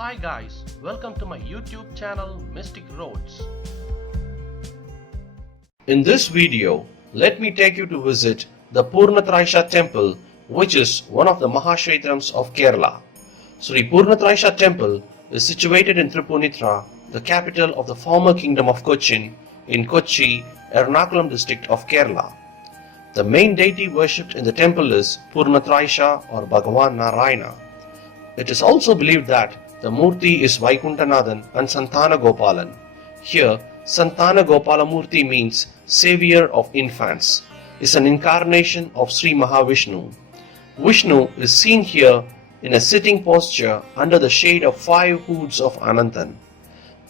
Hi guys, welcome to my YouTube channel Mystic Roads. In this video, let me take you to visit the Poornathrayeesha temple, which is one of the Mahashetrams of Kerala. Sri Poornathrayeesha temple is situated in Tripunithura, the capital of the former Kingdom of Cochin in Kochi, Ernakulam district of Kerala. The main deity worshipped in the temple is Poornathrayeesha or Bhagavan Narayana. It is also believed that the murti is Vaikuntanathan and Santhanagopalan. Here, Santhanagopalamoorthy means savior of infants, is an incarnation of Sri Maha Vishnu. Vishnu is seen here in a sitting posture under the shade of 5 hoods of Ananthan.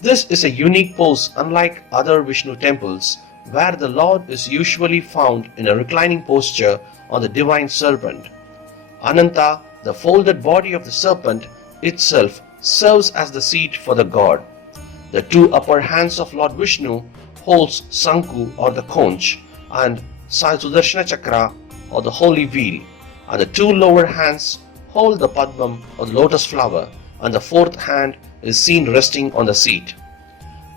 This is a unique pose unlike other Vishnu temples, where the Lord is usually found in a reclining posture on the divine serpent. Anantha, the folded body of the serpent itself, serves as the seat for the god. The 2 upper hands of Lord Vishnu holds Sanku or the conch and Sudarshana Chakram or the holy wheel, and the 2 lower hands hold the Padmam or the lotus flower, and the 4th hand is seen resting on the seat.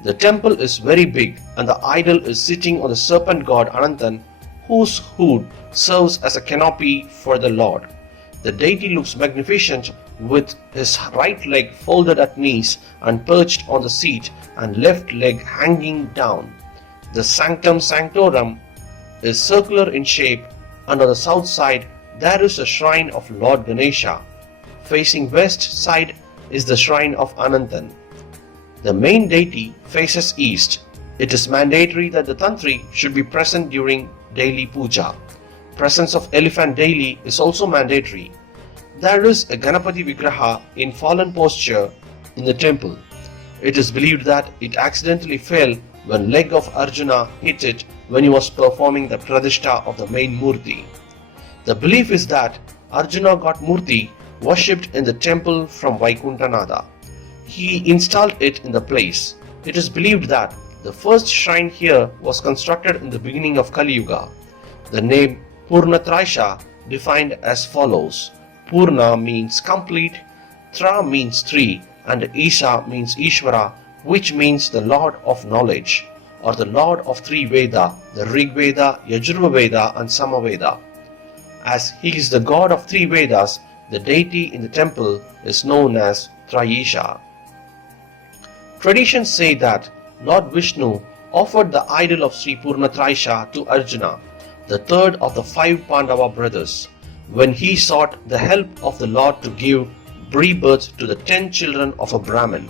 The temple is very big, and the idol is sitting on the serpent god Ananthan, whose hood serves as a canopy for the Lord. The deity looks magnificent with his right leg folded at knees and perched on the seat and left leg hanging down. The sanctum sanctorum is circular in shape, and on the south side there is a shrine of Lord Ganesha. Facing west side is the shrine of Ananthan. The main deity faces east. It is mandatory that the tantri should be present during daily puja. Presence of elephant daily is also mandatory. There is a Ganapati Vigraha in fallen posture in the temple. It is believed that it accidentally fell when leg of Arjuna hit it when he was performing the Pradishta of the main murti. The belief is that Arjuna got murti worshipped in the temple from Vaikuntanatha. He installed it in the place. It is believed that the first shrine here was constructed in the beginning of Kali Yuga. The name Poornathrayeesha defined as follows. Purna means complete, Thra means tree, and Isa means Ishvara, which means the Lord of knowledge, or the Lord of 3 Veda, the Rig Veda, Yajurva Veda, and Samaveda. As he is the god of 3 Vedas, the deity in the temple is known as Trayeesha. Traditions say that Lord Vishnu offered the idol of Sri Poornathrayeesha to Arjuna, the 3rd of the 5 Pandava brothers, when he sought the help of the Lord to give rebirth to the 10 children of a Brahmin.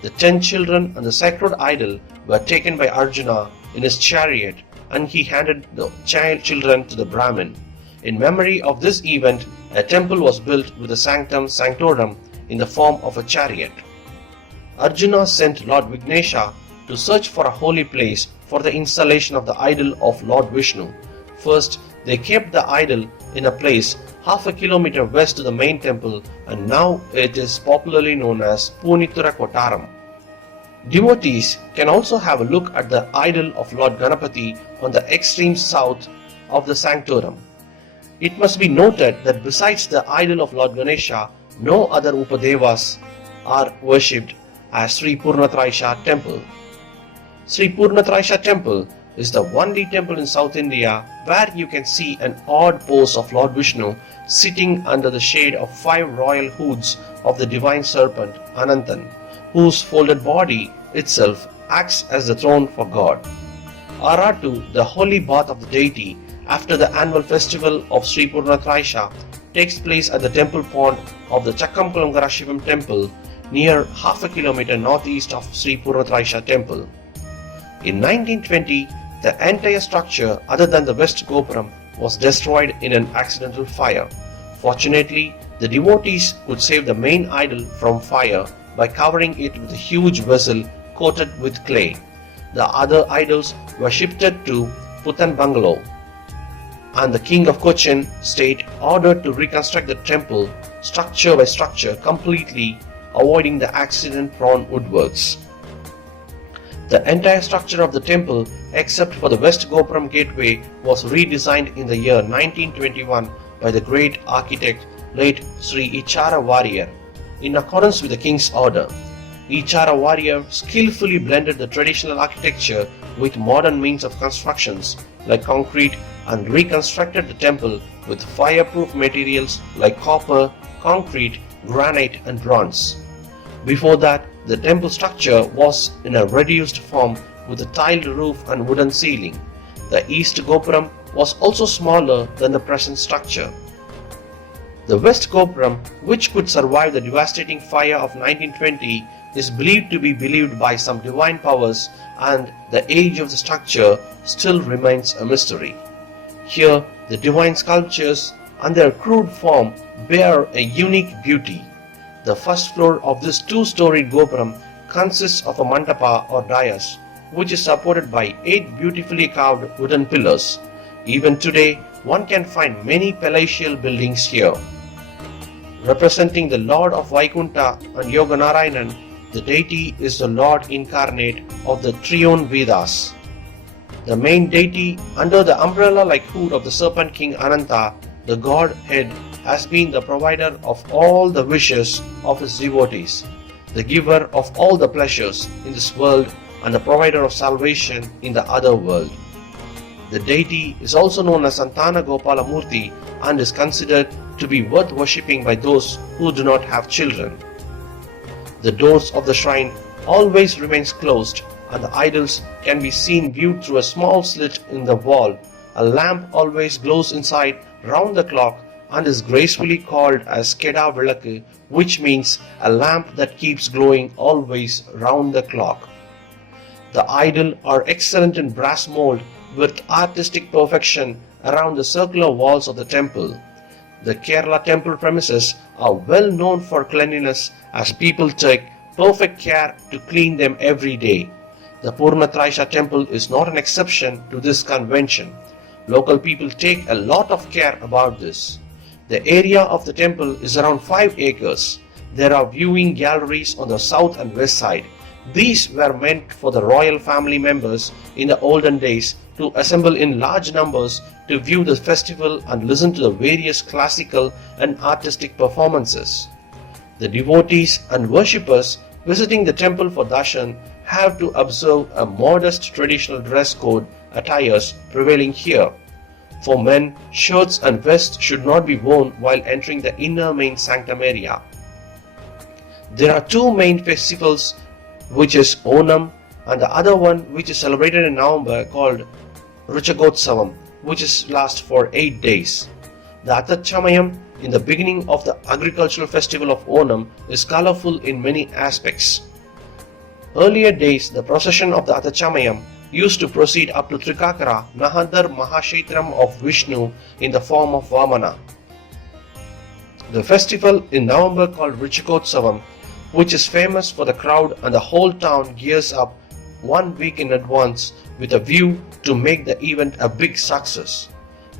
The 10 children and the sacred idol were taken by Arjuna in his chariot, and he handed the children to the Brahmin. In memory of this event, a temple was built with a sanctum sanctorum in the form of a chariot. Arjuna sent Lord Vignesha to search for a holy place for the installation of the idol of Lord Vishnu. First, they kept the idol in a place half a kilometer west of the main temple, and now it is popularly known as Poornathrayeesa Kottaram. Devotees can also have a look at the idol of Lord Ganapati on the extreme south of the sanctorum. It must be noted that besides the idol of Lord Ganesha, no other Upadevas are worshipped as Sri Poornathrayeesha temple. Sri Poornathrayeesha temple is the only temple in South India where you can see an odd pose of Lord Vishnu sitting under the shade of 5 royal hoods of the divine serpent Ananthan, whose folded body itself acts as the throne for God. Aratu, the holy bath of the deity, after the annual festival of Sri Poornathrayeesha, takes place at the temple pond of the Chakkamkulam Shivam temple near half a kilometer northeast of Sri Poornathrayeesha temple. In 1920, the entire structure other than the west Gopuram was destroyed in an accidental fire. Fortunately, the devotees could save the main idol from fire by covering it with a huge vessel coated with clay. The other idols were shifted to Puthan Bungalow, and the King of Cochin state ordered to reconstruct the temple structure by structure completely, avoiding the accident-prone woodworks. The entire structure of the temple, except for the West Gopuram gateway, was redesigned in the year 1921 by the great architect late Sri Ichara Warrior. in accordance with the king's order. Ichara warrior skillfully blended the traditional architecture with modern means of constructions like concrete and reconstructed the temple with fireproof materials like copper, concrete, granite and bronze. Before that, the temple structure was in a reduced form with a tiled roof and wooden ceiling. The east gopuram was also smaller than the present structure. The west gopuram, which could survive the devastating fire of 1920, is believed to be believed by some divine powers, and the age of the structure still remains a mystery. Here, the divine sculptures and their crude form bear a unique beauty. The first floor of this two-storied gopuram consists of a mandapa or dais, which is supported by 8 beautifully carved wooden pillars. Even today, one can find many palatial buildings here. Representing the Lord of Vaikunta and Yoganarayanan, the deity is the Lord incarnate of the Triune Vedas. The main deity under the umbrella-like hood of the serpent king Anantha, the Godhead, has been the provider of all the wishes of his devotees, the giver of all the pleasures in this world and the provider of salvation in the other world. The deity is also known as Santhanagopalamoorthy and is considered to be worth worshipping by those who do not have children. The doors of the shrine always remains closed and the idols can be seen viewed through a small slit in the wall. A lamp always glows inside round the clock and is gracefully called as Keda Vilakku, which means a lamp that keeps glowing always round the clock. The idol are excellent in brass mold with artistic perfection around the circular walls of the temple. The Kerala temple premises are well known for cleanliness as people take perfect care to clean them every day. The Poornathrayeesha temple is not an exception to this convention. Local people take a lot of care about this. The area of the temple is around 5 acres. There are viewing galleries on the south and west side. These were meant for the royal family members in the olden days to assemble in large numbers to view the festival and listen to the various classical and artistic performances. The devotees and worshippers visiting the temple for darshan have to observe a modest traditional dress code attires prevailing here. For men, shirts and vests should not be worn while entering the inner main sanctum area. There are 2 main festivals, which is Onam and the other one which is celebrated in November called Ruchagotsavam, which is lasts for 8 days. The Athachamayam in the beginning of the agricultural festival of Onam is colorful in many aspects. Earlier days, the procession of the Athachamayam used to proceed up to Trikakara, Nahadar Mahashetram of Vishnu in the form of Vamana. The festival in November called Ruchagotsavam, which is famous for the crowd, and the whole town gears up 1 week in advance with a view to make the event a big success.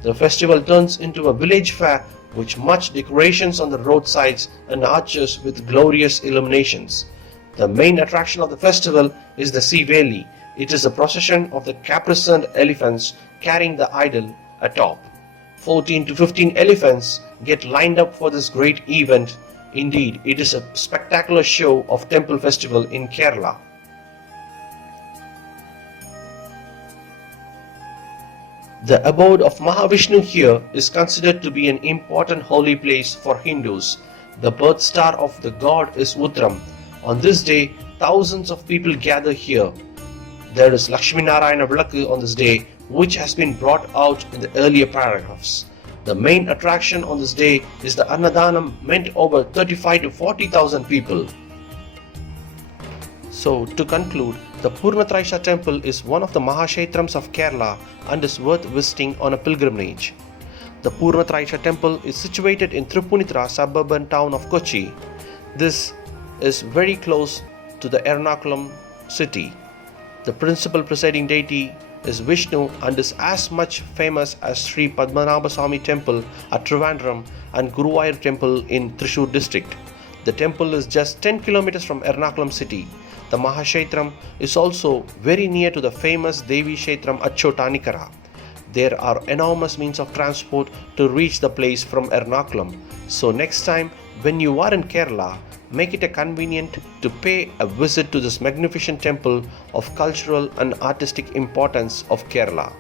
The festival turns into a village fair with much decorations on the roadsides and arches with glorious illuminations. The main attraction of the festival is the Siveli. It is a procession of the caparisoned elephants carrying the idol atop. 14 to 15 elephants get lined up for this great event. Indeed, it is a spectacular show of temple festival in Kerala. The abode of Mahavishnu here is considered to be an important holy place for Hindus. The birth star of the god is Uttram. On this day, thousands of people gather here. There is Lakshmi Narayana Vilakku on this day, which has been brought out in the earlier paragraphs. The main attraction on this day is the Annadanam, meant over 35 to 40,000 people. So, to conclude, the Poornathrayeesha temple is one of the Mahashetrams of Kerala and is worth visiting on a pilgrimage. The Poornathrayeesha temple is situated in Tripunithura suburban town of Kochi. This is very close to the Ernakulam city. The principal presiding deity is Vishnu and is as much famous as Sri Padmanabhaswamy temple at Trivandrum and Guruvayur temple in Thrissur district. The temple is just 10 kilometers from Ernakulam city. The Mahashetram is also very near to the famous Devi Shetram at Chotanikara. There are enormous means of transport to reach the place from Ernakulam. So next time when you are in Kerala, make it a convenient to pay a visit to this magnificent temple of cultural and artistic importance of Kerala.